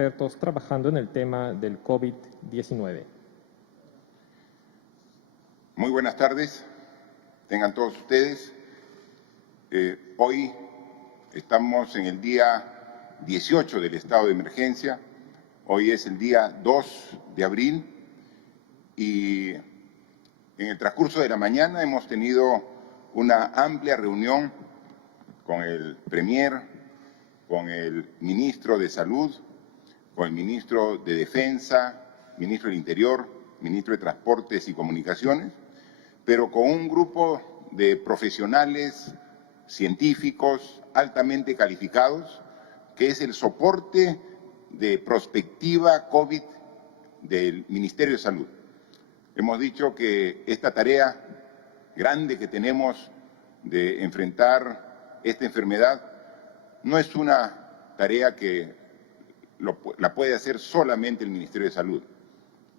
expertos trabajando en el tema del COVID-19. Muy buenas tardes, tengan todos ustedes. Hoy estamos en el día 18 del estado de emergencia. Hoy es el día 2 de abril y en el transcurso de la mañana hemos tenido una amplia reunión con el Premier, con el Ministro de Salud, con el Ministro de Defensa, Ministro del Interior, Ministro de Transportes y Comunicaciones, pero con un grupo de profesionales científicos altamente calificados, que es el soporte de prospectiva COVID del Ministerio de Salud. Hemos dicho que esta tarea grande que tenemos de enfrentar esta enfermedad no es una tarea que la puede hacer solamente el Ministerio de Salud,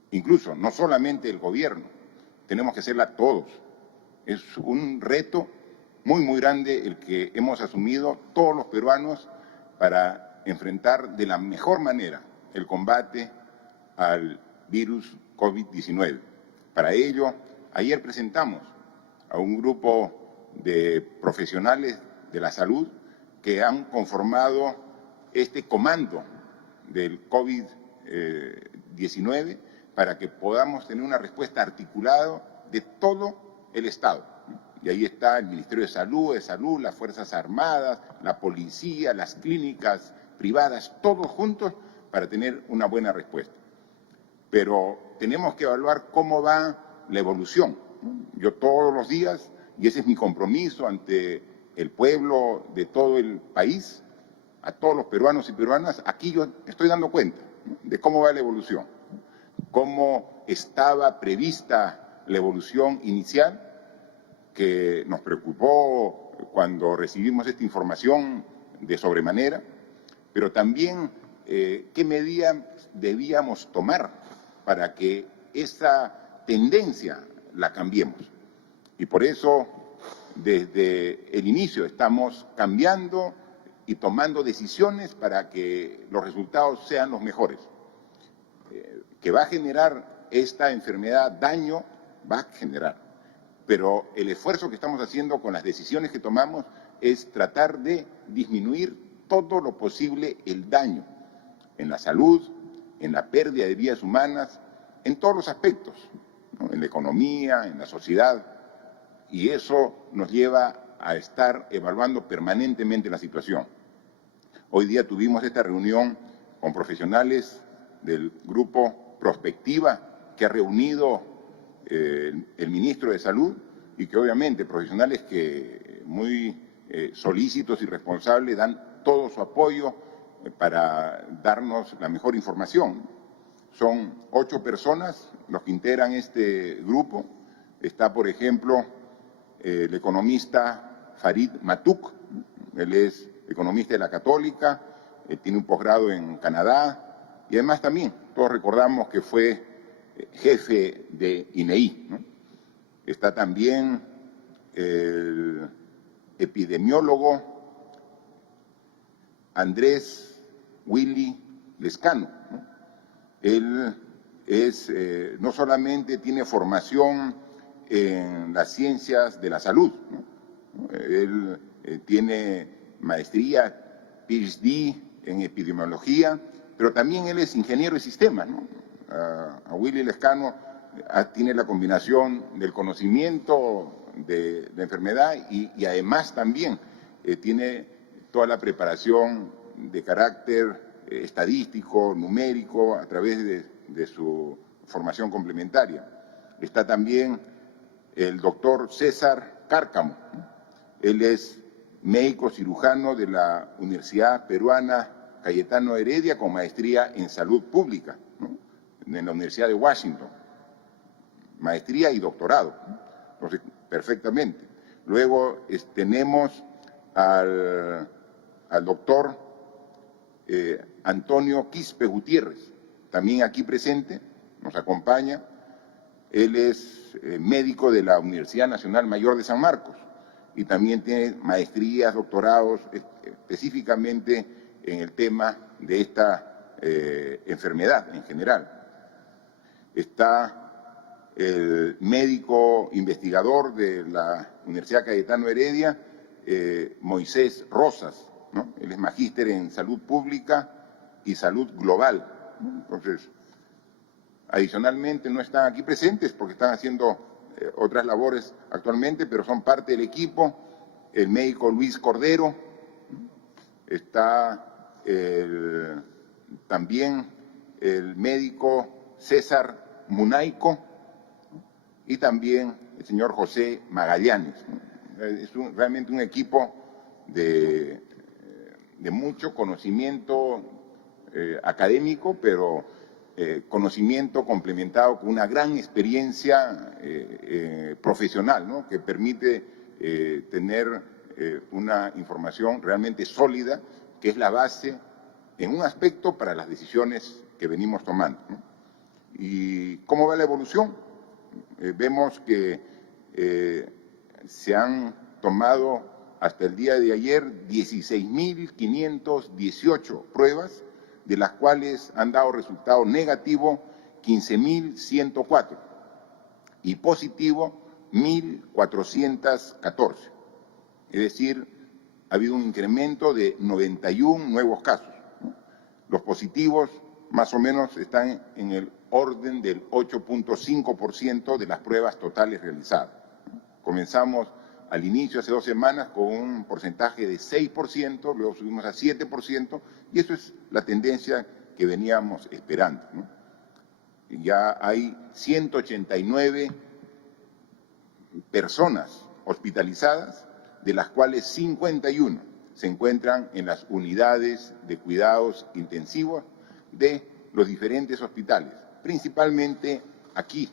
incluso no solamente el gobierno, tenemos que hacerla todos. Es un reto muy grande el que hemos asumido todos los peruanos para enfrentar de la mejor manera el combate al virus COVID-19. Para ello, ayer presentamos a un grupo de profesionales de la salud que han conformado este comando del COVID-19 para que podamos tener una respuesta articulada de todo el Estado. Y ahí está el Ministerio de Salud, las Fuerzas Armadas, la Policía, las clínicas privadas, todos juntos para tener una buena respuesta. Pero tenemos que evaluar cómo va la evolución. Yo todos los días, y ese es mi compromiso ante el pueblo de todo el país, a todos los peruanos y peruanas, aquí yo estoy dando cuenta de cómo va la evolución, cómo estaba prevista la evolución inicial, que nos preocupó cuando recibimos esta información de sobremanera, pero también qué medidas debíamos tomar para que esa tendencia la cambiemos. Y por eso, desde el inicio, estamos cambiando y tomando decisiones para que los resultados sean los mejores. Que va a generar esta enfermedad daño, va a generar. Pero el esfuerzo que estamos haciendo con las decisiones que tomamos es tratar de disminuir todo lo posible el daño en la salud, en la pérdida de vidas humanas, en todos los aspectos, ¿no? En la economía, en la sociedad, y eso nos lleva a estar evaluando permanentemente la situación. Hoy día tuvimos esta reunión con profesionales del grupo Prospectiva que ha reunido el Ministro de Salud y que obviamente profesionales que muy solícitos y responsables dan todo su apoyo para darnos la mejor información. Son 8 personas los que integran este grupo. Está, por ejemplo, el economista Farid Matuk, él es economista de la Católica, tiene un posgrado en Canadá y además también, todos recordamos que fue jefe de INEI, ¿no? Está también el epidemiólogo Andrés Willy Lescano, ¿no? Él es, no solamente tiene formación en las ciencias de la salud, ¿no? Él tiene maestría, PhD en epidemiología, pero también él es ingeniero de sistemas, ¿no? A Willy Lescano tiene la combinación del conocimiento de la enfermedad y además también tiene toda la preparación de carácter estadístico, numérico, a través de su formación complementaria. Está también el doctor César Cárcamo. Él es médico cirujano de la Universidad Peruana Cayetano Heredia con maestría en salud pública, ¿no? En la Universidad de Washington. Maestría y doctorado, ¿no? Entonces, perfectamente. Luego tenemos al doctor Antonio Quispe Gutiérrez, también aquí presente, nos acompaña. Él es médico de la Universidad Nacional Mayor de San Marcos y también tiene maestrías, doctorados específicamente en el tema de esta enfermedad en general. Está el médico investigador de la Universidad Cayetano Heredia, Moisés Rosas, ¿no? Él es magíster en salud pública y salud global, ¿no? Entonces, adicionalmente no están aquí presentes porque están haciendo otras labores actualmente, pero son parte del equipo. El médico Luis Cordero, está también el médico César Munaico y también el señor José Magallanes. Es realmente un equipo de mucho conocimiento académico, pero conocimiento complementado con una gran experiencia profesional, ¿no? Que permite tener una información realmente sólida, que es la base en un aspecto para las decisiones que venimos tomando, ¿no? ¿Y cómo va la evolución? Vemos que se han tomado hasta el día de ayer 16.518 pruebas, de las cuales han dado resultado negativo 15.104 y positivo 1.414. Es decir, ha habido un incremento de 91 nuevos casos, ¿no? Los positivos más o menos están en el orden del 8.5% de las pruebas totales realizadas. Comenzamos al inicio, hace 2 semanas, con un porcentaje de 6%, luego subimos a 7%, y eso es la tendencia que veníamos esperando, ¿no? Ya hay 189 personas hospitalizadas, de las cuales 51 se encuentran en las unidades de cuidados intensivos de los diferentes hospitales, principalmente aquí,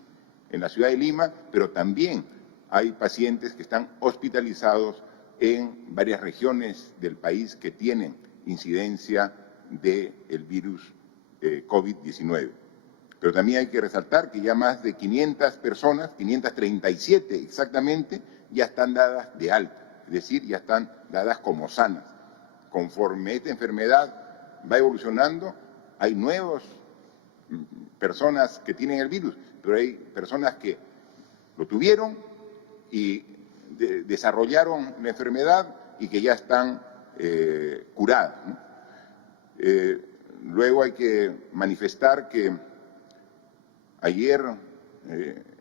en la ciudad de Lima, pero también hay pacientes que están hospitalizados en varias regiones del país que tienen incidencia del virus COVID-19. Pero también hay que resaltar que ya más de 500 personas, 537 exactamente, ya están dadas de alta, es decir, ya están dadas como sanas. Conforme esta enfermedad va evolucionando, hay nuevas personas que tienen el virus, pero hay personas que lo tuvieron y desarrollaron la enfermedad y que ya están curadas, ¿no? Luego hay que manifestar que ayer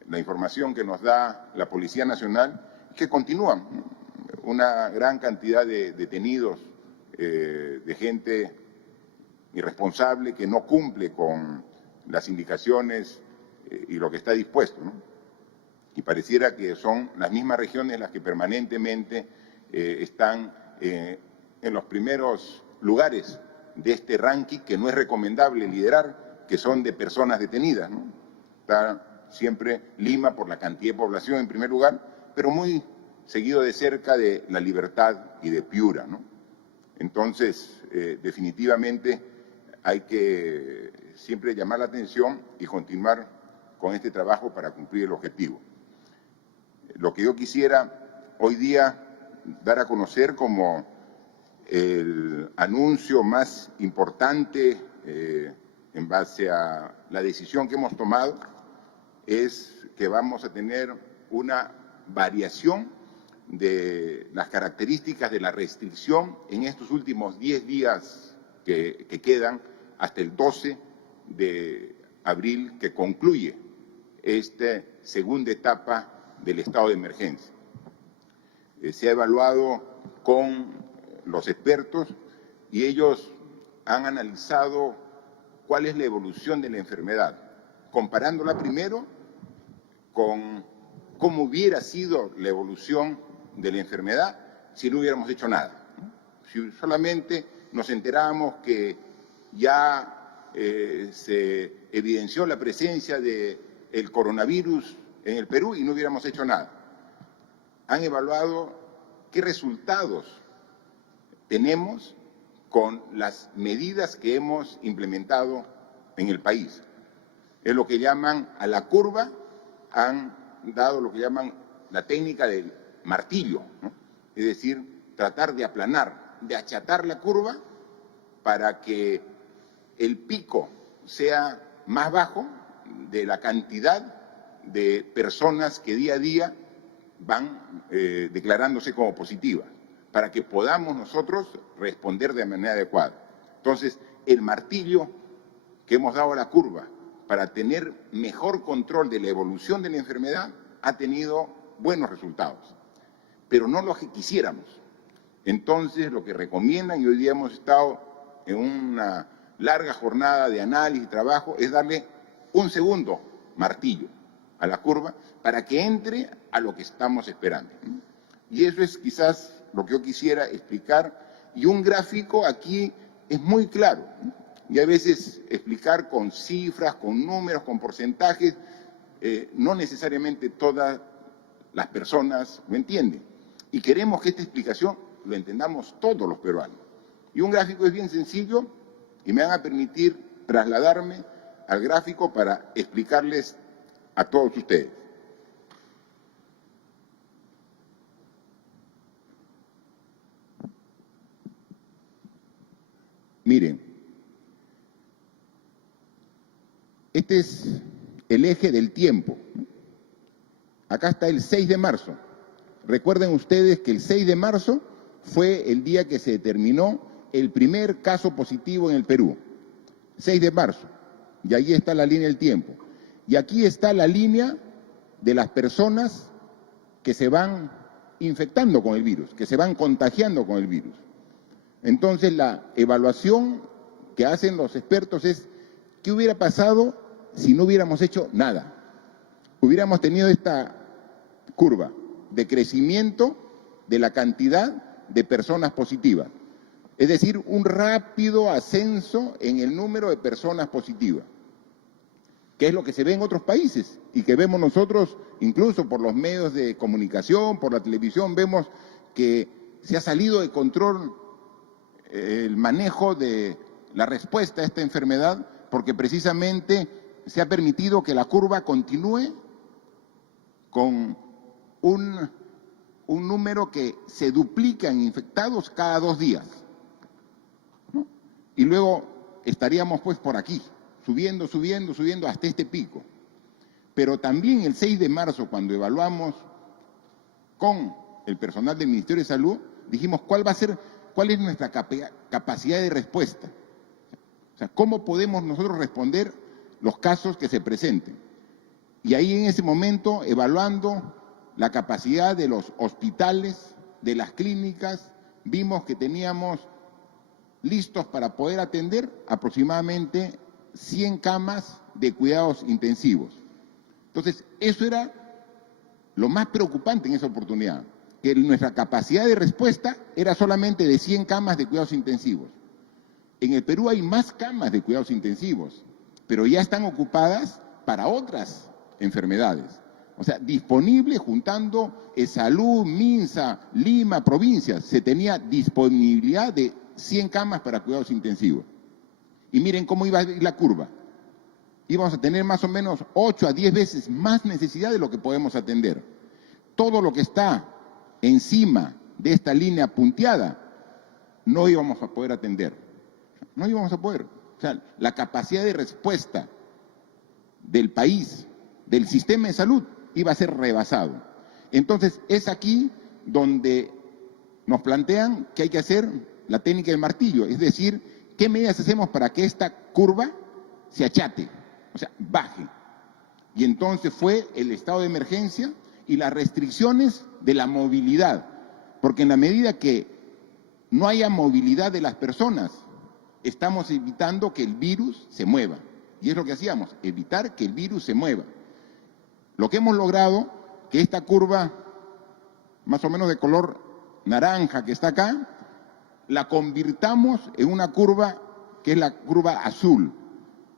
la información que nos da la Policía Nacional es que continúan una gran cantidad de detenidos, de gente irresponsable que no cumple con las indicaciones y lo que está dispuesto, ¿no? Y pareciera que son las mismas regiones las que permanentemente están en los primeros lugares de este ranking que no es recomendable liderar, que son de personas detenidas, ¿no? Está siempre Lima por la cantidad de población en primer lugar, pero muy seguido de cerca de La Libertad y de Piura, ¿no? Entonces, definitivamente hay que siempre llamar la atención y continuar con este trabajo para cumplir el objetivo. Lo que yo quisiera hoy día dar a conocer como el anuncio más importante en base a la decisión que hemos tomado es que vamos a tener una variación de las características de la restricción en estos últimos 10 días que quedan hasta el 12 de abril, que concluye esta segunda etapa del estado de emergencia. Se ha evaluado con los expertos y ellos han analizado cuál es la evolución de la enfermedad, comparándola primero con cómo hubiera sido la evolución de la enfermedad si no hubiéramos hecho nada. Si solamente nos enterábamos que ya se evidenció la presencia del coronavirus en el Perú y no hubiéramos hecho nada. Han evaluado qué resultados tenemos con las medidas que hemos implementado en el país. Es lo que llaman a la curva, han dado lo que llaman la técnica del martillo, ¿no? Es decir, tratar de aplanar, de achatar la curva para que el pico sea más bajo de la cantidad de personas que día a día van declarándose como positivas, para que podamos nosotros responder de manera adecuada. Entonces, el martillo que hemos dado a la curva para tener mejor control de la evolución de la enfermedad ha tenido buenos resultados, pero no los que quisiéramos. Entonces, lo que recomiendan, y hoy día hemos estado en una larga jornada de análisis y trabajo, es darle un segundo martillo a la curva para que entre a lo que estamos esperando. Y eso es quizás lo que yo quisiera explicar, y un gráfico aquí es muy claro, y a veces explicar con cifras, con números, con porcentajes, no necesariamente todas las personas lo entienden, y queremos que esta explicación lo entendamos todos los peruanos. Y un gráfico es bien sencillo, y me van a permitir trasladarme al gráfico para explicarles a todos ustedes. Miren, este es el eje del tiempo. Acá está el 6 de marzo. Recuerden ustedes que el 6 de marzo fue el día que se determinó el primer caso positivo en el Perú. 6 de marzo. Y ahí está la línea del tiempo. Y aquí está la línea de las personas que se van infectando con el virus, que se van contagiando con el virus. Entonces, la evaluación que hacen los expertos es ¿qué hubiera pasado si no hubiéramos hecho nada? Hubiéramos tenido esta curva de crecimiento de la cantidad de personas positivas, es decir, un rápido ascenso en el número de personas positivas, que es lo que se ve en otros países y que vemos nosotros, incluso por los medios de comunicación, por la televisión, vemos que se ha salido de control el manejo de la respuesta a esta enfermedad, porque precisamente se ha permitido que la curva continúe con un número que se duplica en infectados cada 2 días, ¿no? Y luego estaríamos pues por aquí, subiendo hasta este pico. Pero también el 6 de marzo, cuando evaluamos con el personal del Ministerio de Salud, dijimos cuál es nuestra capacidad de respuesta. O sea, ¿cómo podemos nosotros responder los casos que se presenten? Y ahí en ese momento, evaluando la capacidad de los hospitales, de las clínicas, vimos que teníamos listos para poder atender aproximadamente 100 camas de cuidados intensivos. Entonces, eso era lo más preocupante en esa oportunidad, que nuestra capacidad de respuesta era solamente de 100 camas de cuidados intensivos. En el Perú hay más camas de cuidados intensivos, pero ya están ocupadas para otras enfermedades. O sea, disponible juntando Salud, Minsa, Lima, provincias, se tenía disponibilidad de 100 camas para cuidados intensivos. Y miren cómo iba a ir la curva. Íbamos a tener más o menos 8 a 10 veces más necesidad de lo que podemos atender. Todo lo que está encima de esta línea punteada, no íbamos a poder atender. No íbamos a poder. O sea, la capacidad de respuesta del país, del sistema de salud, iba a ser rebasado. Entonces, es aquí donde nos plantean que hay que hacer la técnica del martillo, es decir, ¿qué medidas hacemos para que esta curva se achate? O sea, baje. Y entonces fue el estado de emergencia y las restricciones de la movilidad, porque en la medida que no haya movilidad de las personas, estamos evitando que el virus se mueva. Y es lo que hacíamos, evitar que el virus se mueva. Lo que hemos logrado, que esta curva, más o menos de color naranja que está acá, la convirtamos en una curva que es la curva azul.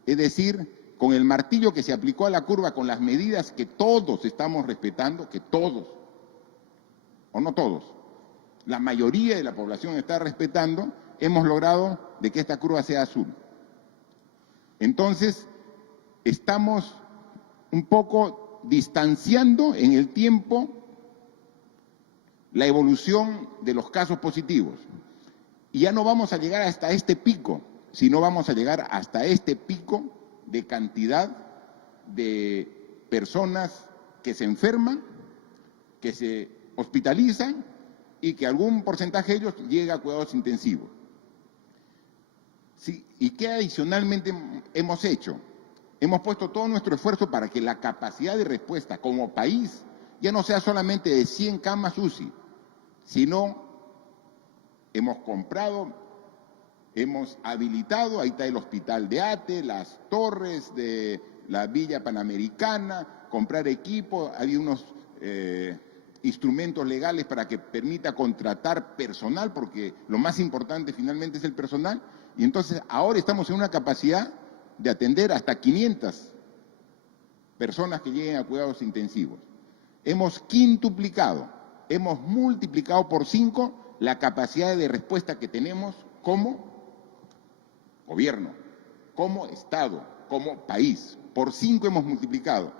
Es decir, con el martillo que se aplicó a la curva, con las medidas que todos estamos respetando, que todos, o no todos, la mayoría de la población está respetando, hemos logrado de que esta curva sea azul. Entonces, estamos un poco distanciando en el tiempo la evolución de los casos positivos. Y ya no vamos a llegar hasta este pico, si no vamos a llegar hasta este pico de cantidad de personas que se enferman, que se hospitalizan y que algún porcentaje de ellos llega a cuidados intensivos. Sí, ¿y qué adicionalmente hemos hecho? Hemos puesto todo nuestro esfuerzo para que la capacidad de respuesta como país ya no sea solamente de 100 camas UCI, sino hemos comprado, hemos habilitado, ahí está el hospital de Ate, las torres de la Villa Panamericana, comprar equipo, hay unos instrumentos legales para que permita contratar personal, porque lo más importante finalmente es el personal, y entonces ahora estamos en una capacidad de atender hasta 500 personas que lleguen a cuidados intensivos. Hemos quintuplicado, hemos multiplicado por 5 la capacidad de respuesta que tenemos como gobierno, como Estado, como país. Por 5 hemos multiplicado.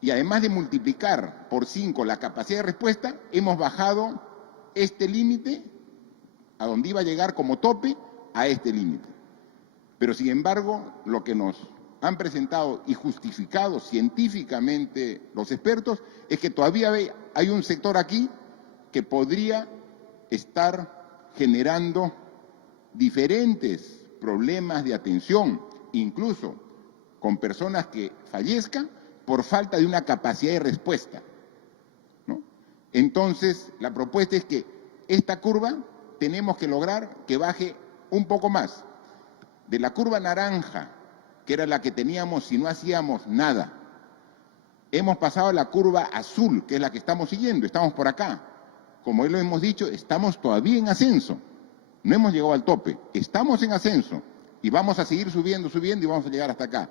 Y además de multiplicar por 5 la capacidad de respuesta, hemos bajado este límite a donde iba a llegar como tope a este límite. Pero sin embargo, lo que nos han presentado y justificado científicamente los expertos es que todavía hay un sector aquí que podría estar generando diferentes problemas de atención, incluso con personas que fallezcan por falta de una capacidad de respuesta, ¿no? Entonces, la propuesta es que esta curva tenemos que lograr que baje un poco más. De la curva naranja, que era la que teníamos si no hacíamos nada, hemos pasado a la curva azul, que es la que estamos siguiendo, estamos por acá. Como lo hemos dicho, estamos todavía en ascenso, no hemos llegado al tope, estamos en ascenso y vamos a seguir subiendo y vamos a llegar hasta acá.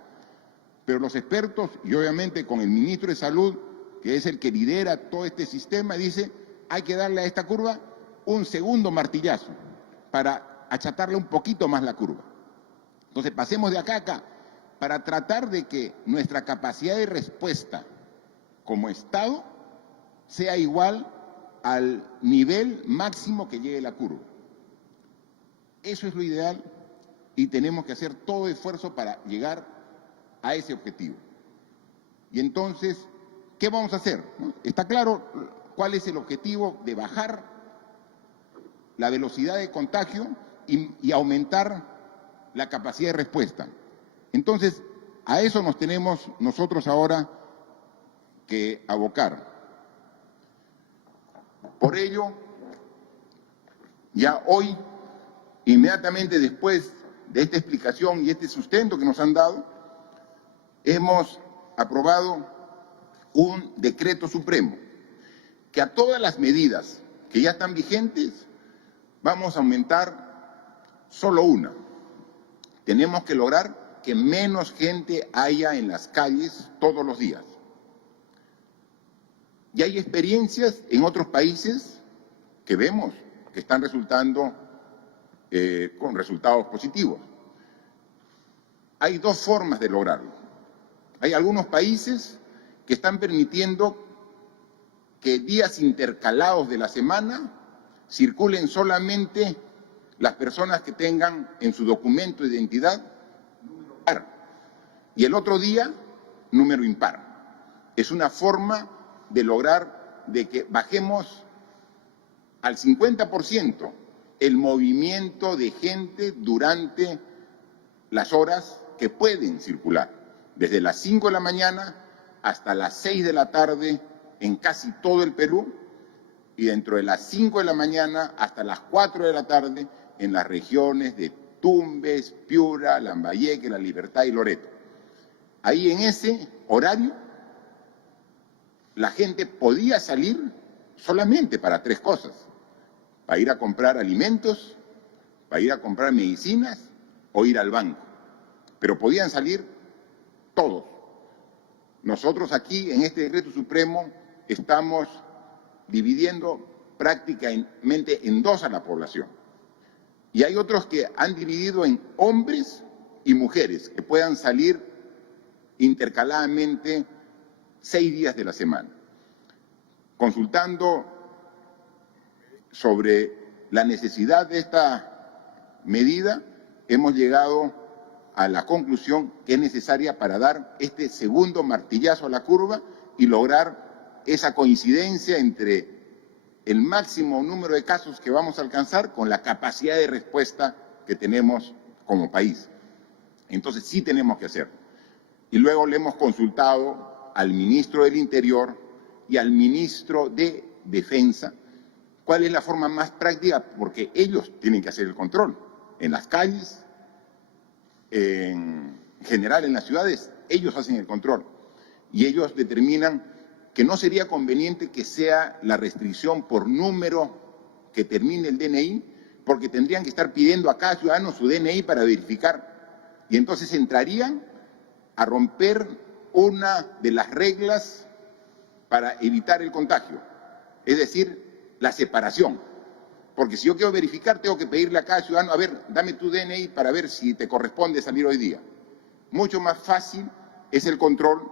Pero los expertos, y obviamente con el ministro de Salud, que es el que lidera todo este sistema, dice, hay que darle a esta curva un segundo martillazo para achatarle un poquito más la curva. Entonces pasemos de acá a acá para tratar de que nuestra capacidad de respuesta como Estado sea igual al nivel máximo que llegue la curva. Eso es lo ideal y tenemos que hacer todo esfuerzo para llegar a ese objetivo. Y entonces, ¿qué vamos a hacer? Está claro cuál es el objetivo de bajar la velocidad de contagio y aumentar la capacidad de respuesta. Entonces, a eso nos tenemos nosotros ahora que abocar. Por ello, ya hoy, inmediatamente después de esta explicación y este sustento que nos han dado, hemos aprobado un decreto supremo que a todas las medidas que ya están vigentes vamos a aumentar solo una. Tenemos que lograr que menos gente haya en las calles todos los días. Y hay experiencias en otros países que vemos que están resultando con resultados positivos. Hay dos formas de lograrlo. Hay algunos países que están permitiendo que días intercalados de la semana circulen solamente las personas que tengan en su documento de identidad número par y el otro día número impar. Es una forma de lograr de que bajemos al 50% el movimiento de gente durante las horas que pueden circular, desde las 5 de la mañana hasta las 6 de la tarde en casi todo el Perú y dentro de las 5 de la mañana hasta las 4 de la tarde en las regiones de Tumbes, Piura, Lambayeque, La Libertad y Loreto. Ahí en ese horario la gente podía salir solamente para 3 cosas: para ir a comprar alimentos, para ir a comprar medicinas o ir al banco. Pero podían salir todos. Nosotros aquí en este decreto supremo estamos dividiendo prácticamente en 2 a la población. Y hay otros que han dividido en hombres y mujeres que puedan salir intercaladamente 6 días de la semana. Consultando sobre la necesidad de esta medida, hemos llegado a la conclusión que es necesaria para dar este segundo martillazo a la curva y lograr esa coincidencia entre el máximo número de casos que vamos a alcanzar con la capacidad de respuesta que tenemos como país. Entonces sí tenemos que hacerlo. Y luego le hemos consultado al ministro del Interior y al ministro de Defensa cuál es la forma más práctica, porque ellos tienen que hacer el control en las calles, en general en las ciudades, ellos hacen el control y ellos determinan que no sería conveniente que sea la restricción por número que termine el DNI, porque tendrían que estar pidiendo a cada ciudadano su DNI para verificar y entonces entrarían a romper una de las reglas para evitar el contagio, es decir, la separación. Porque si yo quiero verificar, tengo que pedirle a cada ciudadano, a ver, dame tu DNI para ver si te corresponde salir hoy día. Mucho más fácil es el control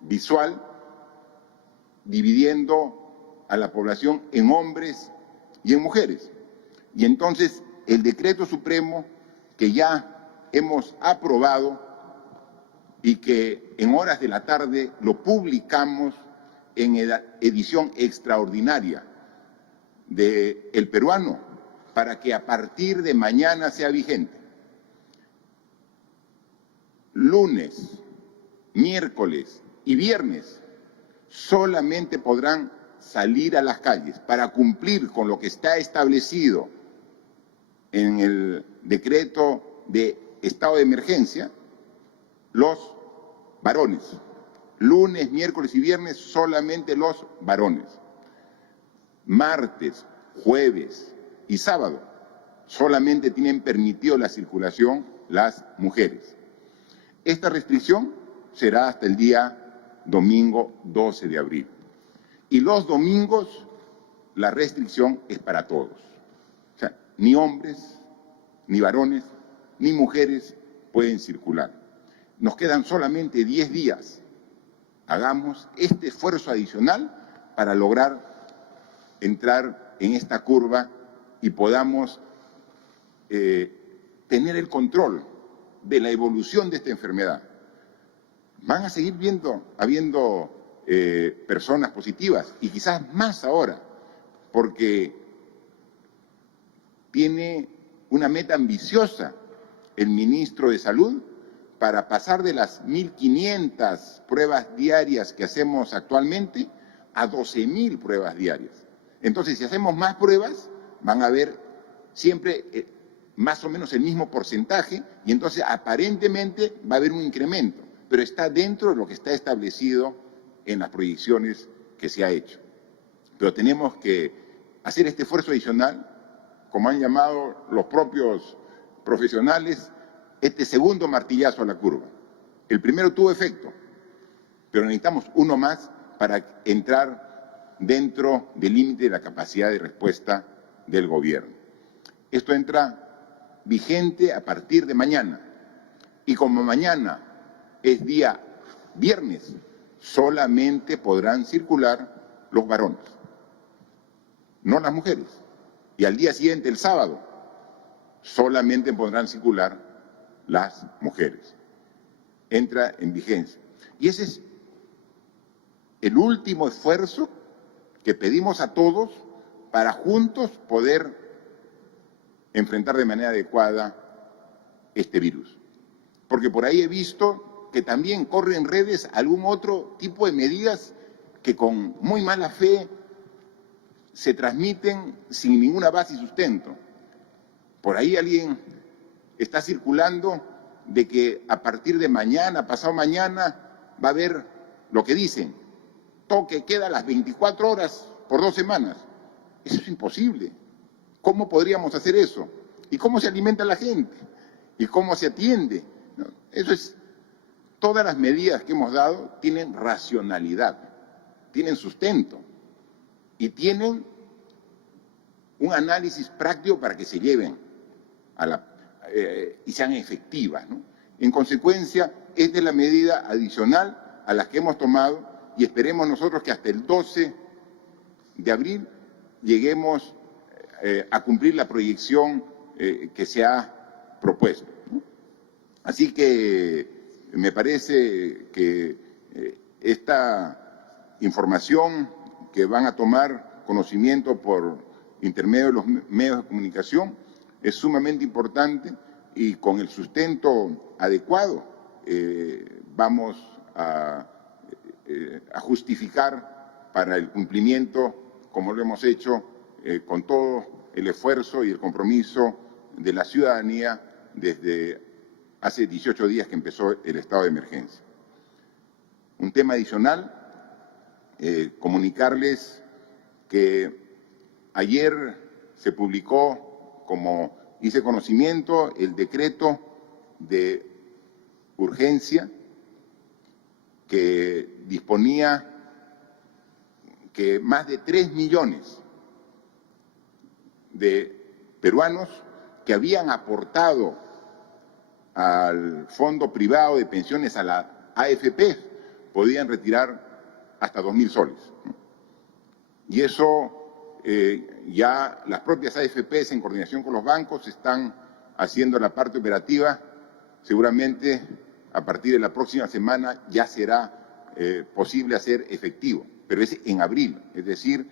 visual, dividiendo a la población en hombres y en mujeres. Y entonces el decreto supremo que ya hemos aprobado y que en horas de la tarde lo publicamos en edición extraordinaria de El Peruano, para que a partir de mañana sea vigente. Lunes, miércoles y viernes solamente podrán salir a las calles para cumplir con lo que está establecido en el decreto de estado de emergencia, los varones. Lunes, miércoles y viernes solamente los varones. Martes, jueves y sábado solamente tienen permitido la circulación las mujeres. Esta restricción será hasta el día domingo 12 de abril. Y los domingos la restricción es para todos. O sea, ni hombres, ni varones, ni mujeres pueden circular. Nos quedan solamente 10 días. Hagamos este esfuerzo adicional para lograr entrar en esta curva y podamos tener el control de la evolución de esta enfermedad. Van a seguir habiendo personas positivas y quizás más ahora, porque tiene una meta ambiciosa el ministro de Salud para pasar de las 1.500 pruebas diarias que hacemos actualmente a 12.000 pruebas diarias. Entonces, si hacemos más pruebas, van a haber siempre más o menos el mismo porcentaje y entonces aparentemente va a haber un incremento, pero está dentro de lo que está establecido en las proyecciones que se ha hecho. Pero tenemos que hacer este esfuerzo adicional, como han llamado los propios profesionales, este segundo martillazo a la curva. El primero tuvo efecto, pero necesitamos uno más para entrar dentro del límite de la capacidad de respuesta del gobierno. Esto entra vigente a partir de mañana. Y como mañana es día viernes, solamente podrán circular los varones, no las mujeres. Y al día siguiente, el sábado, solamente podrán circular las mujeres. Entra en vigencia. Y ese es el último esfuerzo que pedimos a todos para juntos poder enfrentar de manera adecuada este virus. Porque por ahí he visto que también corre en redes algún otro tipo de medidas que con muy mala fe se transmiten sin ninguna base y sustento. Por ahí alguien está circulando de que a partir de mañana, pasado mañana, va a haber lo que dicen, toque queda a las 24 horas por 2 semanas. Eso es imposible. ¿Cómo podríamos hacer eso? ¿Y cómo se alimenta la gente? ¿Y cómo se atiende? ¿No? Eso es, todas las medidas que hemos dado tienen racionalidad, tienen sustento y tienen un análisis práctico para que se lleven y sean efectivas, ¿no? En consecuencia, esta es la medida adicional a las que hemos tomado y esperemos nosotros que hasta el 12 de abril lleguemos a cumplir la proyección que se ha propuesto. Así que me parece que esta información que van a tomar conocimiento por intermedio de los medios de comunicación es sumamente importante y con el sustento adecuado vamos a justificar para el cumplimiento, como lo hemos hecho, con todo el esfuerzo y el compromiso de la ciudadanía desde hace 18 días que empezó el estado de emergencia. Un tema adicional, comunicarles que ayer se publicó, como hice conocimiento, el decreto de urgencia que disponía que más de 3 millones de peruanos que habían aportado al fondo privado de pensiones, a la AFP, podían retirar hasta 2.000 soles. Y eso ya las propias AFPs, en coordinación con los bancos, están haciendo la parte operativa. Seguramente a partir de la próxima semana ya será posible hacer efectivo, pero es en abril, es decir,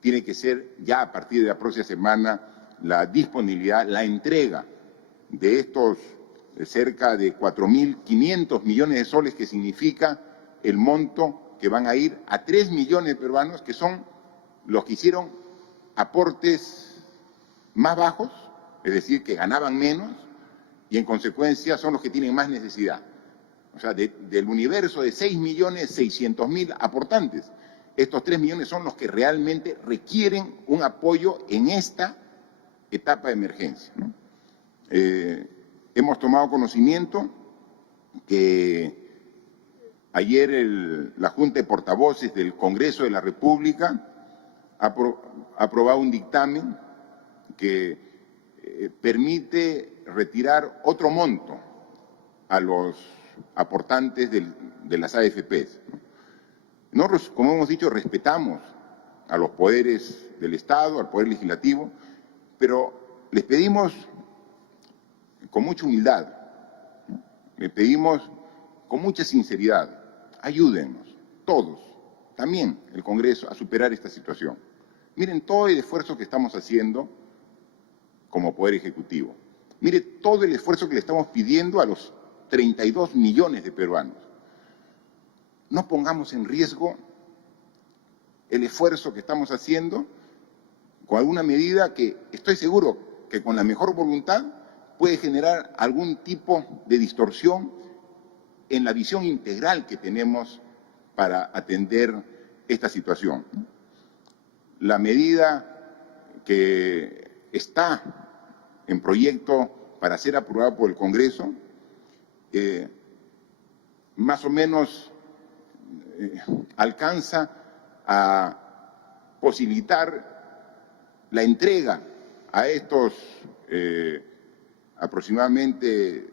tiene que ser ya a partir de la próxima semana la disponibilidad, la entrega de estos cerca de 4.500 millones de soles, que significa el monto que van a ir a 3 millones de peruanos, que son los que hicieron aportes más bajos, es decir, que ganaban menos, y en consecuencia son los que tienen más necesidad. O sea, del universo de 6.600.000 aportantes, estos 3 millones son los que realmente requieren un apoyo en esta etapa de emergencia, ¿no? Hemos tomado conocimiento que ayer la Junta de Portavoces del Congreso de la República ha aprobado un dictamen que permite retirar otro monto a los aportantes de las AFPs. Nosotros, como hemos dicho, respetamos a los poderes del Estado, al Poder Legislativo, pero les pedimos con mucha humildad, les pedimos con mucha sinceridad, ayúdennos, todos, también el Congreso, a superar esta situación. Miren todo el esfuerzo que estamos haciendo como Poder Ejecutivo. Mire todo el esfuerzo que le estamos pidiendo a los 32 millones de peruanos. No pongamos en riesgo el esfuerzo que estamos haciendo con alguna medida que estoy seguro que con la mejor voluntad puede generar algún tipo de distorsión en la visión integral que tenemos para atender esta situación. La medida que está en proyecto para ser aprobada por el Congreso, más o menos alcanza a posibilitar la entrega a estos aproximadamente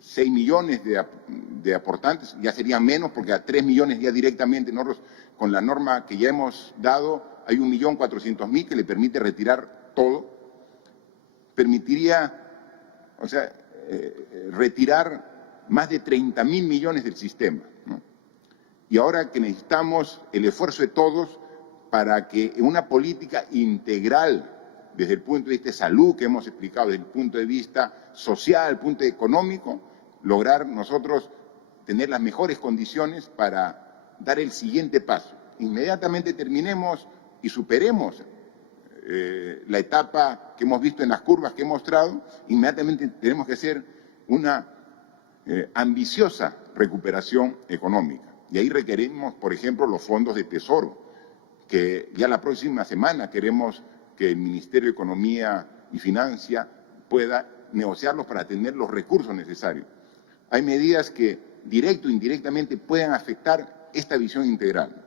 6 millones de aportantes, ya serían menos porque a 3 millones ya directamente nosotros, con la norma que ya hemos dado, hay 1.400.000 que le permite retirar todo, permitiría, o sea, retirar más de 30.000 millones del sistema, ¿no? Y ahora que necesitamos el esfuerzo de todos para que en una política integral, desde el punto de vista de salud, que hemos explicado, desde el punto de vista social, el punto económico, lograr nosotros tener las mejores condiciones para dar el siguiente paso. Inmediatamente terminemos y superemos la etapa que hemos visto en las curvas que he mostrado, inmediatamente tenemos que hacer una ambiciosa recuperación económica. Y ahí requerimos, por ejemplo, los fondos de tesoro, que ya la próxima semana queremos que el Ministerio de Economía y Finanzas pueda negociarlos para tener los recursos necesarios. Hay medidas que directo o indirectamente pueden afectar esta visión integral.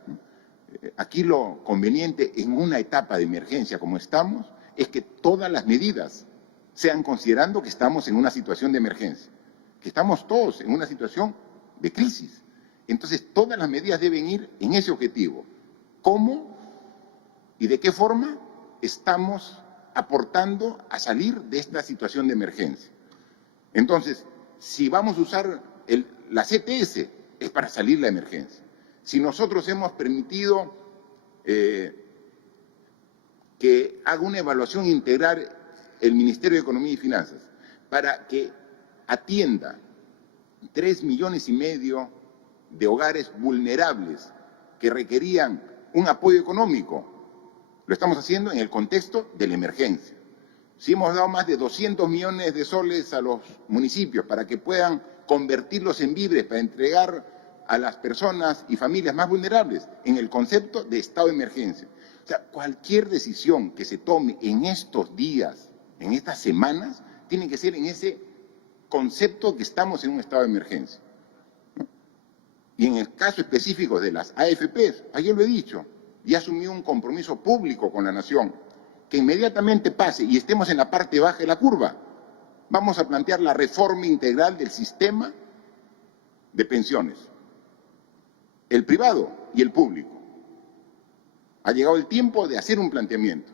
Aquí lo conveniente en una etapa de emergencia como estamos es que todas las medidas sean considerando que estamos en una situación de emergencia, que estamos todos en una situación de crisis. Entonces, todas las medidas deben ir en ese objetivo. ¿Cómo y de qué forma estamos aportando a salir de esta situación de emergencia? Entonces, si vamos a usar la CTS, es para salir la emergencia. Si nosotros hemos permitido que haga una evaluación integral el Ministerio de Economía y Finanzas para que atienda 3,5 millones de hogares vulnerables que requerían un apoyo económico, lo estamos haciendo en el contexto de la emergencia. Si hemos dado más de 200 millones de soles a los municipios para que puedan convertirlos en víveres para entregar a las personas y familias más vulnerables en el concepto de estado de emergencia. O sea, cualquier decisión que se tome en estos días, en estas semanas, tiene que ser en ese concepto que estamos en un estado de emergencia, ¿no? Y en el caso específico de las AFPs, ayer lo he dicho, y asumí un compromiso público con la nación, que inmediatamente pase y estemos en la parte baja de la curva, vamos a plantear la reforma integral del sistema de pensiones, el privado y el público. Ha llegado el tiempo de hacer un planteamiento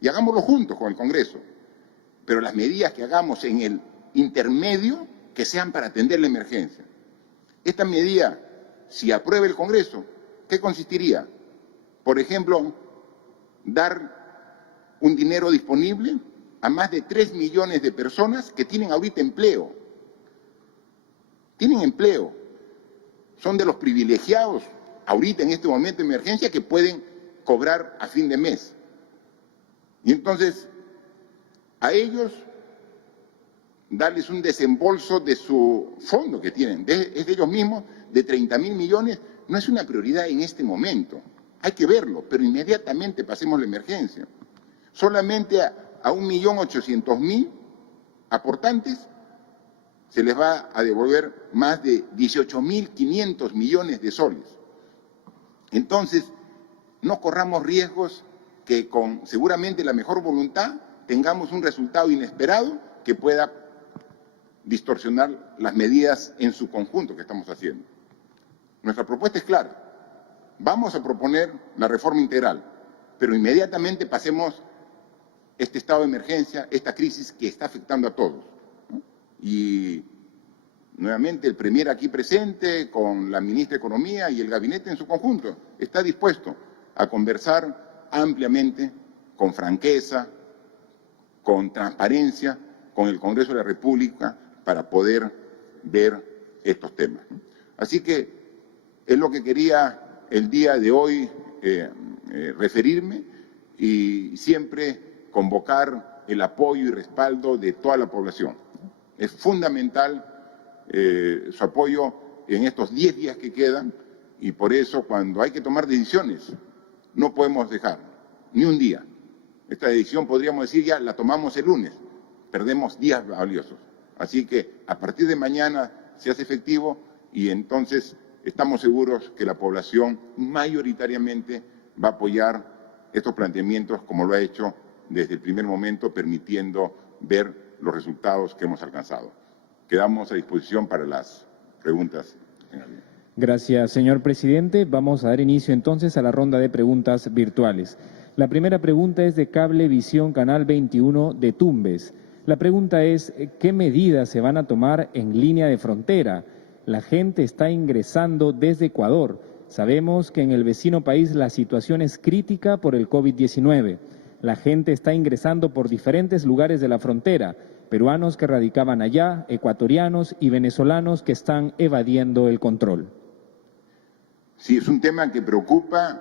y hagámoslo juntos con el Congreso, pero las medidas que hagamos en el intermedio que sean para atender la emergencia. Esta medida, si aprueba el Congreso, ¿qué consistiría? Por ejemplo, dar un dinero disponible a más de 3 millones de personas que tienen ahorita empleo. Tienen empleo. Son de los privilegiados ahorita en este momento de emergencia que pueden cobrar a fin de mes. Y entonces, a ellos darles un desembolso de su fondo que tienen, es de ellos mismos, de 30.000 millones, no es una prioridad en este momento. Hay que verlo, pero inmediatamente pasemos la emergencia. Solamente a 1.800.000 aportantes se les va a devolver más de 18.500 millones de soles. Entonces, no corramos riesgos que con seguramente la mejor voluntad tengamos un resultado inesperado que pueda distorsionar las medidas en su conjunto que estamos haciendo. Nuestra propuesta es clara. Vamos a proponer la reforma integral, pero inmediatamente pasemos este estado de emergencia, esta crisis que está afectando a todos, ¿no? Y nuevamente el Premier aquí presente, con la ministra de Economía y el gabinete en su conjunto, está dispuesto a conversar ampliamente, con franqueza, con transparencia, con el Congreso de la República, para poder ver estos temas. Así que es lo que quería el día de hoy referirme y siempre convocar el apoyo y respaldo de toda la población. Es fundamental su apoyo en estos 10 días que quedan y por eso cuando hay que tomar decisiones no podemos dejar ni un día. Esta decisión podríamos decir ya la tomamos el lunes, perdemos días valiosos. Así que a partir de mañana se hace efectivo y entonces estamos seguros que la población mayoritariamente va a apoyar estos planteamientos como lo ha hecho desde el primer momento, permitiendo ver los resultados que hemos alcanzado. Quedamos a disposición para las preguntas. Gracias, señor presidente. Vamos a dar inicio entonces a la ronda de preguntas virtuales. La primera pregunta es de Cablevisión Canal 21 de Tumbes. La pregunta es, ¿qué medidas se van a tomar en línea de frontera? La gente está ingresando desde Ecuador. Sabemos que en el vecino país la situación es crítica por el COVID-19. La gente está ingresando por diferentes lugares de la frontera. Peruanos que radicaban allá, ecuatorianos y venezolanos que están evadiendo el control. Sí, es un tema que preocupa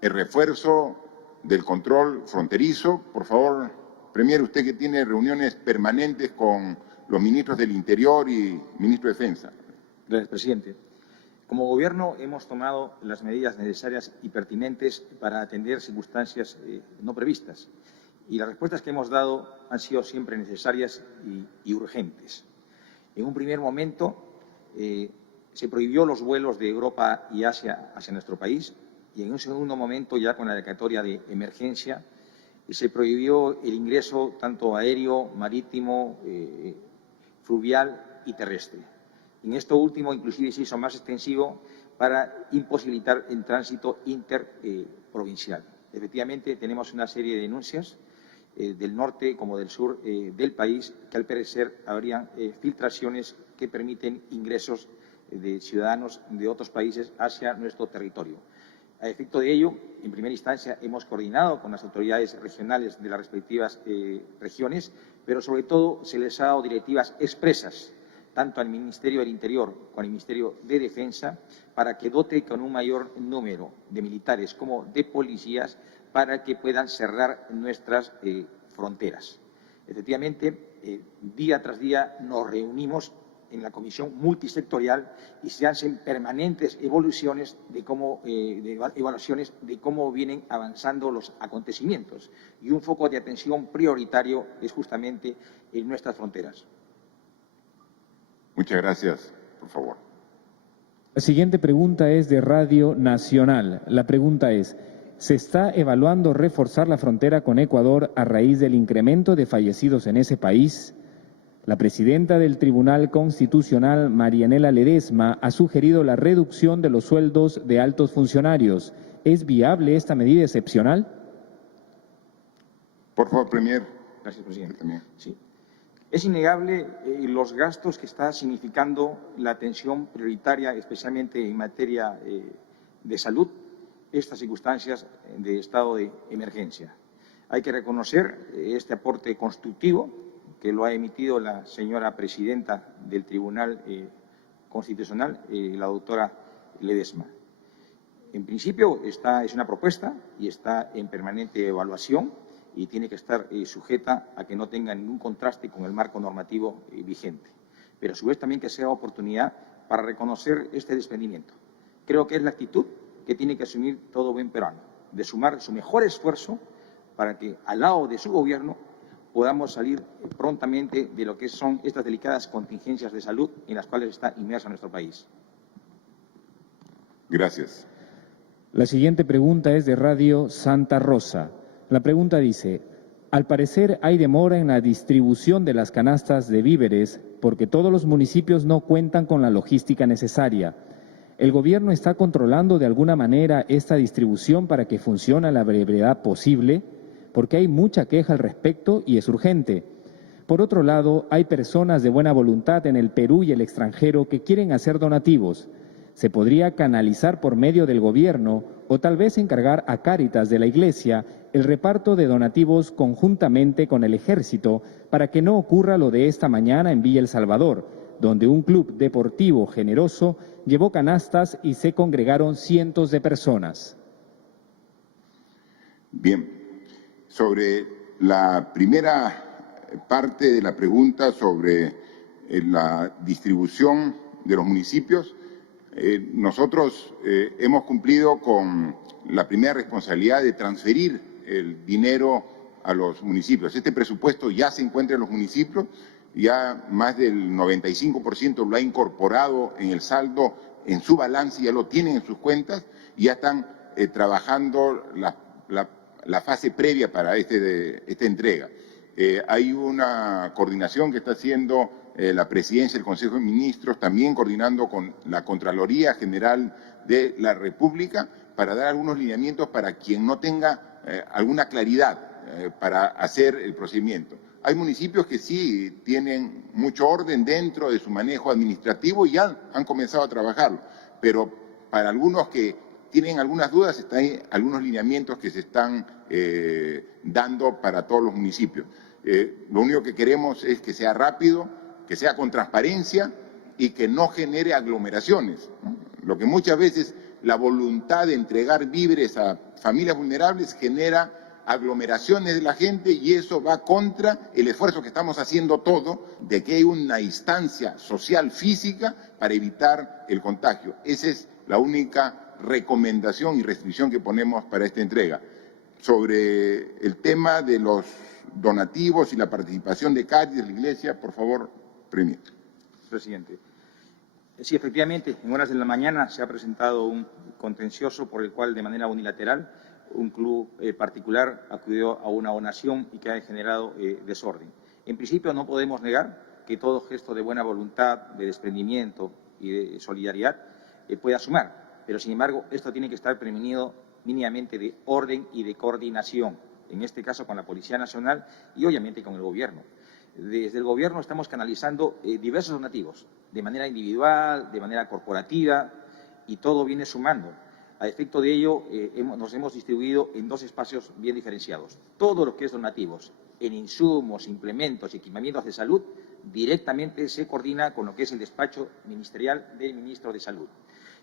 el refuerzo del control fronterizo. Por favor, Premier, usted que tiene reuniones permanentes con los ministros del Interior y ministro de Defensa. Gracias, presidente. Como Gobierno hemos tomado las medidas necesarias y pertinentes para atender circunstancias no previstas y las respuestas que hemos dado han sido siempre necesarias y urgentes. En un primer momento se prohibió los vuelos de Europa y Asia hacia nuestro país y en un segundo momento, ya con la declaratoria de emergencia, se prohibió el ingreso tanto aéreo, marítimo, fluvial y terrestre. En esto último, inclusive, se hizo más extensivo para imposibilitar el tránsito interprovincial. Efectivamente, tenemos una serie de denuncias del norte como del sur del país, que al parecer habrían filtraciones que permiten ingresos de ciudadanos de otros países hacia nuestro territorio. A efecto de ello, en primera instancia, hemos coordinado con las autoridades regionales de las respectivas regiones, pero sobre todo se les ha dado directivas expresas tanto al Ministerio del Interior como al Ministerio de Defensa, para que dote con un mayor número de militares como de policías para que puedan cerrar nuestras fronteras. Efectivamente, día tras día nos reunimos en la comisión multisectorial y se hacen permanentes evaluaciones de cómo vienen avanzando los acontecimientos. Y un foco de atención prioritario es justamente en nuestras fronteras. Muchas gracias, por favor. La siguiente pregunta es de Radio Nacional. La pregunta es: ¿se está evaluando reforzar la frontera con Ecuador a raíz del incremento de fallecidos en ese país? La presidenta del Tribunal Constitucional, Marianela Ledesma, ha sugerido la reducción de los sueldos de altos funcionarios. ¿Es viable esta medida excepcional? Por favor, Premier. Gracias, presidente. También. Sí. Es innegable los gastos que está significando la atención prioritaria, especialmente en materia de salud, estas circunstancias de estado de emergencia. Hay que reconocer este aporte constructivo que lo ha emitido la señora presidenta del Tribunal Constitucional, la doctora Ledesma. En principio, esta es una propuesta y está en permanente evaluación y tiene que estar sujeta a que no tenga ningún contraste con el marco normativo vigente. Pero a su vez también que sea oportunidad para reconocer este desprendimiento. Creo que es la actitud que tiene que asumir todo buen peruano, de sumar su mejor esfuerzo para que al lado de su gobierno podamos salir prontamente de lo que son estas delicadas contingencias de salud en las cuales está inmerso nuestro país. Gracias. La siguiente pregunta es de Radio Santa Rosa. La pregunta dice: al parecer hay demora en la distribución de las canastas de víveres porque todos los municipios no cuentan con la logística necesaria. ¿El gobierno está controlando de alguna manera esta distribución para que funcione a la brevedad posible? Porque hay mucha queja al respecto y es urgente. Por otro lado, hay personas de buena voluntad en el Perú y el extranjero que quieren hacer donativos. Se podría canalizar por medio del gobierno o tal vez encargar a Cáritas de la Iglesia el reparto de donativos conjuntamente con el Ejército para que no ocurra lo de esta mañana en Villa El Salvador, donde un club deportivo generoso llevó canastas y se congregaron cientos de personas. Bien, sobre la primera parte de la pregunta sobre la distribución de los municipios, nosotros hemos cumplido con la primera responsabilidad de transferir el dinero a los municipios. Este presupuesto ya se encuentra en los municipios, ya más del 95% lo ha incorporado en el saldo, en su balance, ya lo tienen en sus cuentas y ya están trabajando la fase previa para esta entrega. Hay una coordinación que está haciendo la Presidencia del Consejo de Ministros, también coordinando con la Contraloría General de la República, para dar algunos lineamientos para quien no tenga alguna claridad para hacer el procedimiento. Hay municipios que sí tienen mucho orden dentro de su manejo administrativo y ya han comenzado a trabajarlo, pero para algunos que tienen algunas dudas, están algunos lineamientos que se están dando para todos los municipios. Lo único que queremos es que sea rápido, que sea con transparencia y que no genere aglomeraciones, ¿no? Lo que muchas veces la voluntad de entregar víveres a familias vulnerables genera aglomeraciones de la gente y eso va contra el esfuerzo que estamos haciendo todos de que hay una instancia social física para evitar el contagio. Esa es la única recomendación y restricción que ponemos para esta entrega. Sobre el tema de los donativos y la participación de Cáritas de la Iglesia, por favor, Premier. Presidente. Sí, efectivamente, en horas de la mañana se ha presentado un contencioso por el cual, de manera unilateral, un club particular acudió a una donación y que ha generado desorden. En principio, no podemos negar que todo gesto de buena voluntad, de desprendimiento y de solidaridad pueda sumar, pero sin embargo, esto tiene que estar prevenido mínimamente de orden y de coordinación. en este caso con la Policía Nacional y obviamente con el Gobierno. Desde el Gobierno estamos canalizando diversos donativos, de manera individual, de manera corporativa, y todo viene sumando. A efecto de ello, nos hemos distribuido en 2 espacios bien diferenciados. Todo lo que es donativos en insumos, implementos y equipamientos de salud directamente se coordina con lo que es el despacho ministerial del Ministro de Salud.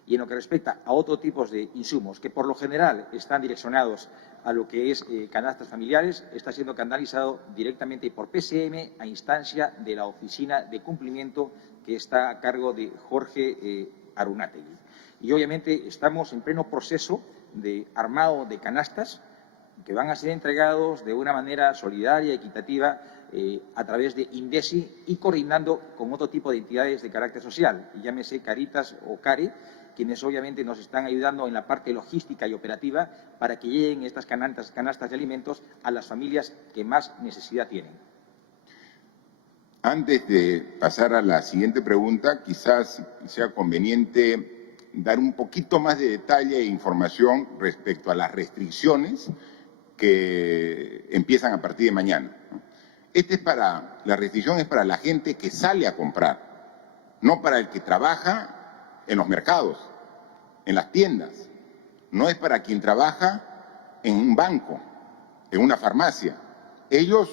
Y en lo que respecta a otros tipos de insumos, que por lo general están direccionados a lo que es canastas familiares, está siendo canalizado directamente por PCM a instancia de la Oficina de Cumplimiento que está a cargo de Jorge Arunátegui. Y obviamente estamos en pleno proceso de armado de canastas que van a ser entregados de una manera solidaria y equitativa a través de INDECI y coordinando con otro tipo de entidades de carácter social, llámese Caritas o CARE, quienes obviamente nos están ayudando en la parte logística y operativa para que lleguen estas canastas de alimentos a las familias que más necesidad tienen. Antes de pasar a la siguiente pregunta, quizás sea conveniente dar un poquito más de detalle e información respecto a las restricciones que empiezan a partir de mañana. La restricción es para la gente que sale a comprar, no para el que trabaja en los mercados, en las tiendas. No es para quien trabaja en un banco, en una farmacia. Ellos,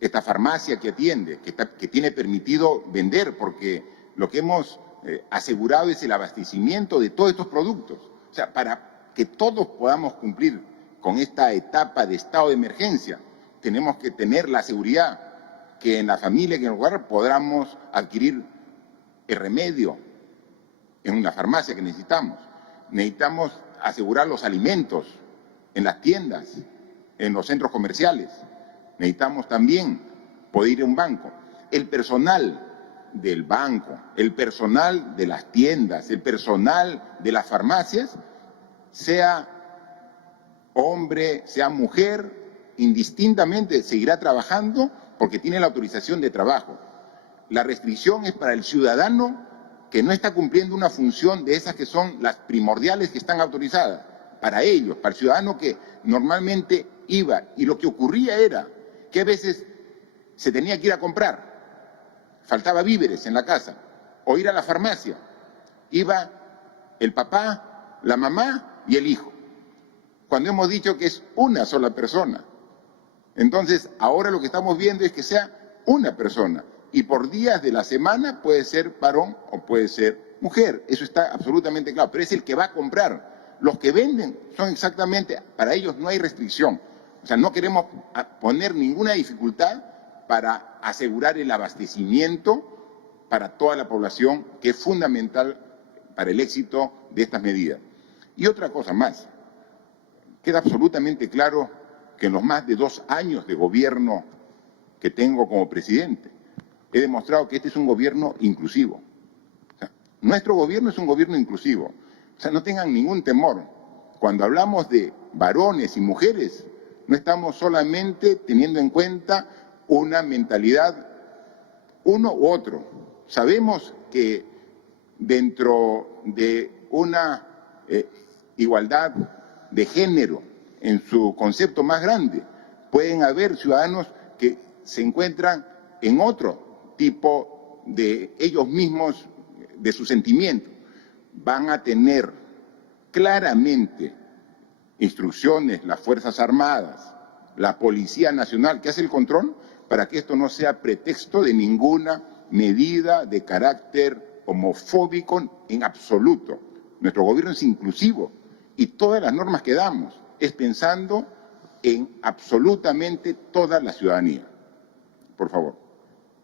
esta farmacia que atiende, que tiene permitido vender, porque lo que hemos asegurado es el abastecimiento de todos estos productos. O sea, para que todos podamos cumplir con esta etapa de estado de emergencia, tenemos que tener la seguridad que en la familia, que en el hogar, podamos adquirir el remedio en una farmacia que necesitamos. Necesitamos asegurar los alimentos en las tiendas, en los centros comerciales. Necesitamos también poder ir a un banco. El personal del banco, el personal de las tiendas, el personal de las farmacias, sea hombre, sea mujer, indistintamente seguirá trabajando porque tiene la autorización de trabajo. La restricción es para el ciudadano que no está cumpliendo una función de esas que son las primordiales que están autorizadas. Para ellos, para el ciudadano que normalmente iba, y lo que ocurría era que a veces se tenía que ir a comprar, faltaba víveres en la casa, o ir a la farmacia, iba el papá, la mamá y el hijo, cuando hemos dicho que es una sola persona. Entonces, ahora lo que estamos viendo es que sea una persona, y por días de la semana puede ser varón o puede ser mujer, eso está absolutamente claro, pero es el que va a comprar. Los que venden son exactamente, para ellos no hay restricción, o sea, no queremos poner ninguna dificultad para asegurar el abastecimiento para toda la población, que es fundamental para el éxito de estas medidas. Y otra cosa más, queda absolutamente claro que en los más de 2 años de gobierno que tengo como presidente, he demostrado que este es un gobierno inclusivo. O sea, nuestro gobierno es un gobierno inclusivo. O sea, no tengan ningún temor. Cuando hablamos de varones y mujeres, no estamos solamente teniendo en cuenta una mentalidad uno u otro. Sabemos que dentro de una igualdad de género, en su concepto más grande, pueden haber ciudadanos que se encuentran en otro tipo de ellos mismos, de su sentimiento. Van a tener claramente instrucciones las Fuerzas Armadas, la Policía Nacional, que hace el control, para que esto no sea pretexto de ninguna medida de carácter homofóbico en absoluto. Nuestro gobierno es inclusivo y todas las normas que damos es pensando en absolutamente toda la ciudadanía. Por favor.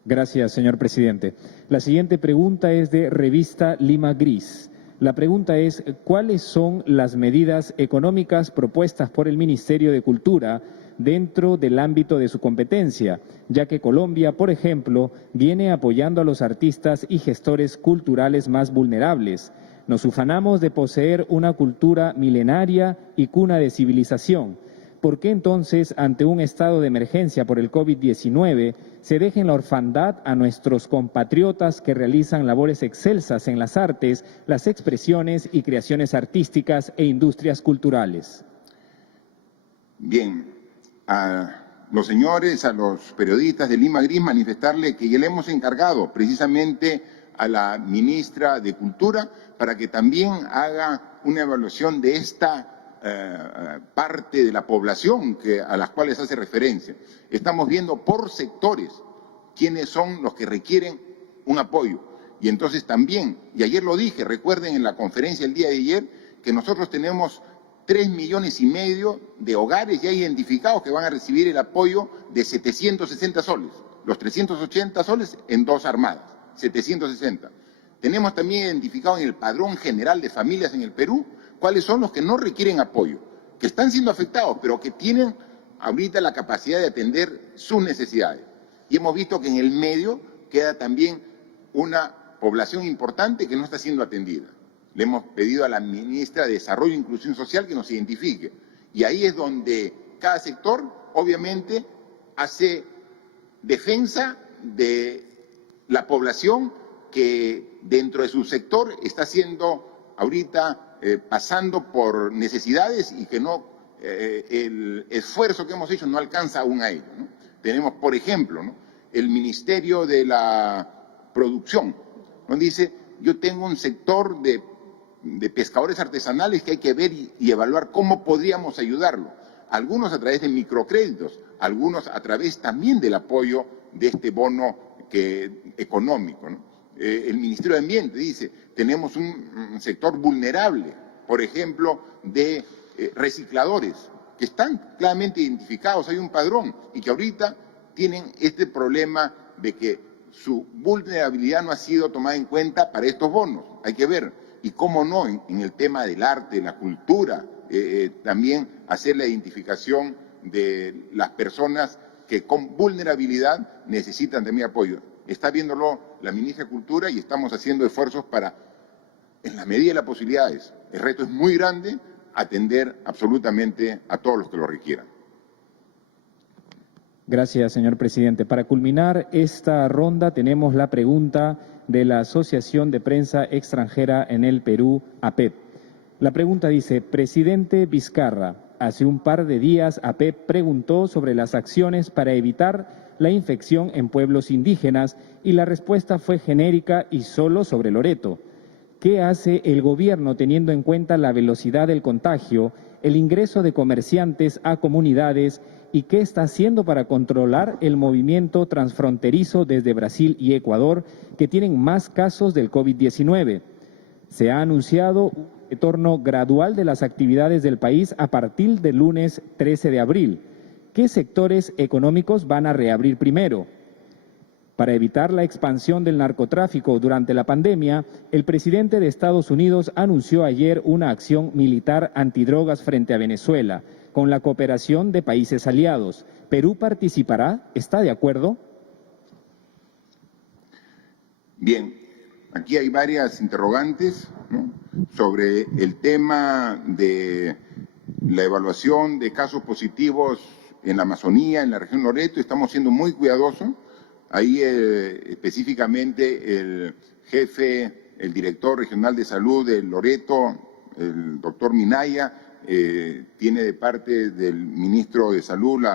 Gracias, señor presidente. La siguiente pregunta es de Revista Lima Gris. La pregunta es, ¿cuáles son las medidas económicas propuestas por el Ministerio de Cultura dentro del ámbito de su competencia, ya que Colombia, por ejemplo, viene apoyando a los artistas y gestores culturales más vulnerables? Nos ufanamos de poseer una cultura milenaria y cuna de civilización. ¿Por qué entonces, ante un estado de emergencia por el COVID-19, se deja en la orfandad a nuestros compatriotas que realizan labores excelsas en las artes, las expresiones y creaciones artísticas e industrias culturales? Bien, a los señores, a los periodistas de Lima Gris, manifestarle que ya le hemos encargado precisamente a la ministra de Cultura para que también haga una evaluación de esta parte de la población a las cuales hace referencia. Estamos viendo por sectores quiénes son los que requieren un apoyo. Y entonces también, y ayer lo dije, recuerden en la conferencia el día de ayer, que nosotros tenemos 3,5 millones de hogares ya identificados que van a recibir el apoyo de 760 soles. Los 380 soles en 2 armadas, 760. Tenemos también identificado en el Padrón General de Familias en el Perú cuáles son los que no requieren apoyo, que están siendo afectados, pero que tienen ahorita la capacidad de atender sus necesidades. Y hemos visto que en el medio queda también una población importante que no está siendo atendida. Le hemos pedido a la ministra de Desarrollo e Inclusión Social que nos identifique. Y ahí es donde cada sector, obviamente, hace defensa de la población que dentro de su sector está siendo ahorita pasando por necesidades y que no el esfuerzo que hemos hecho no alcanza aún a ello, ¿no? Tenemos, por ejemplo, ¿no?, el Ministerio de la Producción, donde dice, yo tengo un sector de pescadores artesanales que hay que ver y evaluar cómo podríamos ayudarlo. Algunos a través de microcréditos, algunos a través también del apoyo de este bono económico, ¿no? El Ministerio de Ambiente dice, tenemos un sector vulnerable, por ejemplo, de recicladores, que están claramente identificados, hay un padrón, y que ahorita tienen este problema de que su vulnerabilidad no ha sido tomada en cuenta para estos bonos. Hay que ver, y cómo no, en el tema del arte, la cultura, también hacer la identificación de las personas que con vulnerabilidad necesitan también apoyo. Está viéndolo la ministra de Cultura y estamos haciendo esfuerzos para, en la medida de las posibilidades, el reto es muy grande, atender absolutamente a todos los que lo requieran. Gracias, señor presidente. Para culminar esta ronda tenemos la pregunta de la Asociación de Prensa Extranjera en el Perú, APEP. La pregunta dice, presidente Vizcarra, hace un par de días APEP preguntó sobre las acciones para evitar la infección en pueblos indígenas y la respuesta fue genérica y solo sobre Loreto. ¿Qué hace el gobierno teniendo en cuenta la velocidad del contagio, el ingreso de comerciantes a comunidades y qué está haciendo para controlar el movimiento transfronterizo desde Brasil y Ecuador, que tienen más casos del COVID-19? Se ha anunciado un retorno gradual de las actividades del país a partir del lunes 13 de abril. ¿Qué sectores económicos van a reabrir primero? Para evitar la expansión del narcotráfico durante la pandemia, el presidente de Estados Unidos anunció ayer una acción militar antidrogas frente a Venezuela, con la cooperación de países aliados. ¿Perú participará? ¿Está de acuerdo? Bien, aquí hay varias interrogantes, ¿no?, sobre el tema de la evaluación de casos positivos en la Amazonía, en la región Loreto. Estamos siendo muy cuidadosos. Ahí específicamente el jefe, el director regional de salud de Loreto, el doctor Minaya, tiene de parte del ministro de Salud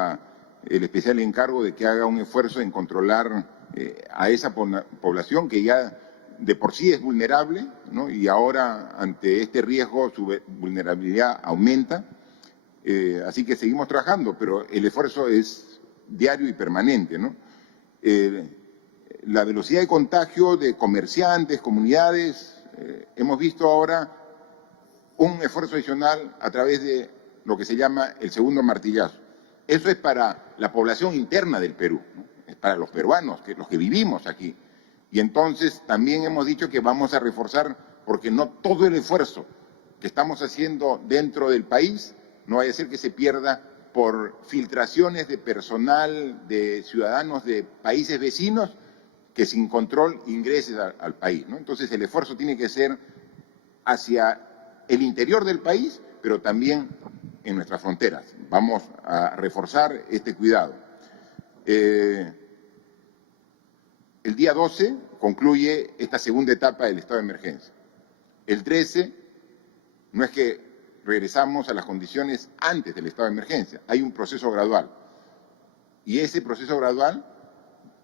el especial encargo de que haga un esfuerzo en controlar a esa población que ya de por sí es vulnerable, ¿no?, y ahora ante este riesgo su vulnerabilidad aumenta. Así que seguimos trabajando, pero el esfuerzo es diario y permanente, ¿no? La velocidad de contagio de comerciantes, comunidades, hemos visto ahora un esfuerzo adicional a través de lo que se llama el segundo martillazo. Eso es para la población interna del Perú, ¿no?, es para los peruanos, los que vivimos aquí. Y entonces también hemos dicho que vamos a reforzar, porque no todo el esfuerzo que estamos haciendo dentro del país no vaya a ser que se pierda por filtraciones de personal, de ciudadanos de países vecinos que sin control ingresen al país, ¿no? Entonces el esfuerzo tiene que ser hacia el interior del país, pero también en nuestras fronteras. Vamos a reforzar este cuidado. El día 12 concluye esta segunda etapa del estado de emergencia. El 13 no es que regresamos a las condiciones antes del estado de emergencia. Hay un proceso gradual. Y ese proceso gradual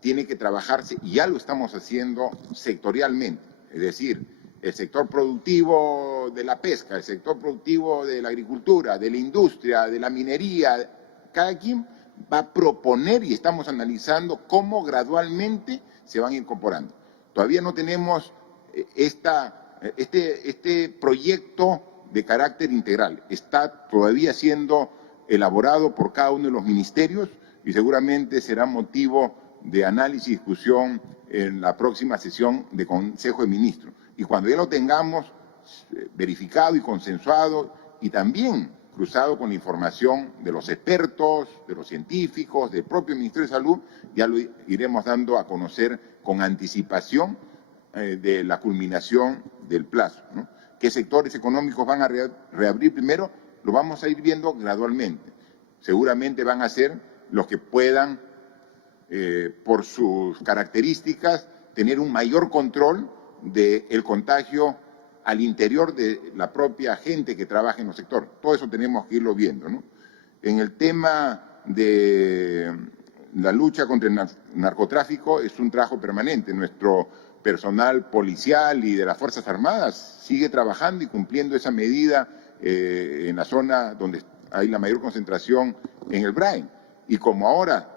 tiene que trabajarse, y ya lo estamos haciendo sectorialmente. Es decir, el sector productivo de la pesca, el sector productivo de la agricultura, de la industria, de la minería, cada quien va a proponer y estamos analizando cómo gradualmente se van incorporando. Todavía no tenemos este proyecto de carácter integral. Está todavía siendo elaborado por cada uno de los ministerios y seguramente será motivo de análisis y discusión en la próxima sesión de Consejo de Ministros. Y cuando ya lo tengamos verificado y consensuado y también cruzado con la información de los expertos, de los científicos, del propio Ministerio de Salud, ya lo iremos dando a conocer con anticipación de la culminación del plazo, ¿no? ¿Qué sectores económicos van a reabrir primero? Lo vamos a ir viendo gradualmente. Seguramente van a ser los que puedan, por sus características, tener un mayor control del contagio al interior de la propia gente que trabaja en el sector. Todo eso tenemos que irlo viendo, ¿no? En el tema de la lucha contra el narcotráfico es un trabajo permanente. Nuestro personal policial y de las Fuerzas Armadas sigue trabajando y cumpliendo esa medida en la zona donde hay la mayor concentración en el Brain. Y como ahora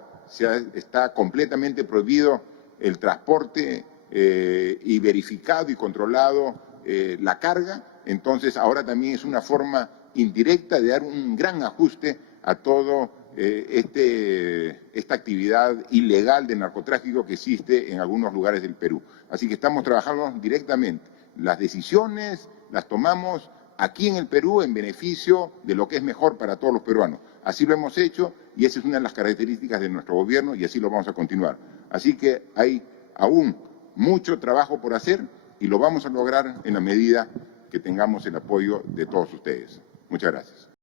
está completamente prohibido el transporte y verificado y controlado la carga, entonces ahora también es una forma indirecta de dar un gran ajuste a todo esta actividad ilegal de narcotráfico que existe en algunos lugares del Perú. Así que estamos trabajando directamente. Las decisiones las tomamos aquí en el Perú en beneficio de lo que es mejor para todos los peruanos. Así lo hemos hecho y esa es una de las características de nuestro gobierno y así lo vamos a continuar. Así que hay aún mucho trabajo por hacer y lo vamos a lograr en la medida que tengamos el apoyo de todos ustedes. Muchas gracias.